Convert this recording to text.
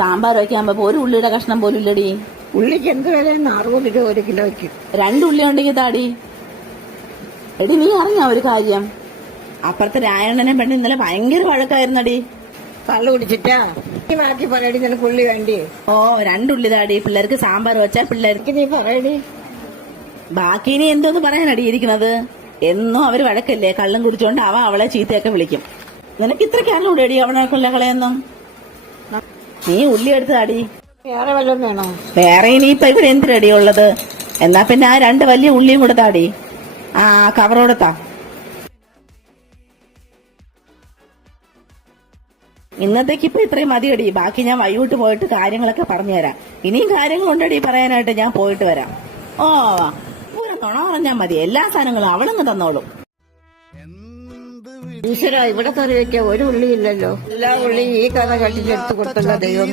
സാമ്പാർ വയ്ക്കാകുമ്പോ ഒരു ഉള്ളിയുടെ കഷ്ണം പോലും ഇല്ലടി. ഉള്ളിക്ക് എന്ത് വിലയെന്ന് 60 രൂപ 1 കിലോയ്ക്ക്. 2 ഉള്ളി ഉണ്ടെങ്കിൽ താടി. എടി നീ അറിഞ്ഞ ഒരു കാര്യം, അപ്പുറത്തെ രായണ്ണനെ പെണ്ണ് ഇന്നലെ ഭയങ്കര വഴക്കായിരുന്നടി. കള്ളു കുടിച്ചിട്ടാ നീ മാറ്റി പറയടി, നിനക്ക് ഉള്ളി വേണ്ടി. 2 ഉള്ളി താടി. പിള്ളേർക്ക് സാമ്പാർ വെച്ചാൽ പിള്ളേർക്ക് നീ പറയടി. ബാക്കി ഇനി എന്തോന്ന് പറയാനടി ഇരിക്കണത്. എന്നും അവര് വഴക്കല്ലേ, കള്ളും കുടിച്ചോണ്ട് അവളെ ചീത്തയൊക്കെ വിളിക്കും. നിനക്ക് ഇത്രയ്ക്ക് അറിഞ്ഞൂടേടി അവളെ കൊല്ലകളയൊന്നും. നീ ഉള്ളി എടുത്തതാടി. വേറെ വല്ലതും വേണോ? വേറെ ഇനിയിപ്പൊ ഇവിടെ എന്തിനടി ഉള്ളത്? എന്നാ പിന്നെ ആ 2 വലിയ ഉള്ളിയും കൂടെ താടി. ആ കവറോടത്താ. ഇന്നത്തേക്ക് ഇപ്പൊ ഇത്രയും മതിയടി. ബാക്കി ഞാൻ വൈകിട്ട് പോയിട്ട് കാര്യങ്ങളൊക്കെ പറഞ്ഞുതരാം. ഇനിയും കാര്യങ്ങളുണ്ടടി പറയാനായിട്ട്. ഞാൻ പോയിട്ട് വരാം. പൂരം നുണ പറഞ്ഞാൽ മതി. എല്ലാ സാധനങ്ങളും അവളങ്ങ് തന്നോളും. ഈശ്വര, ഇവിടെ കറി വെക്കാൻ ഒരു ഉള്ളിയില്ലല്ലോ. എല്ലാ ഉള്ളിയും ഈ കഥ കട്ടിച്ചെടുത്ത് കൊടുത്തല്ലോ ദൈവം.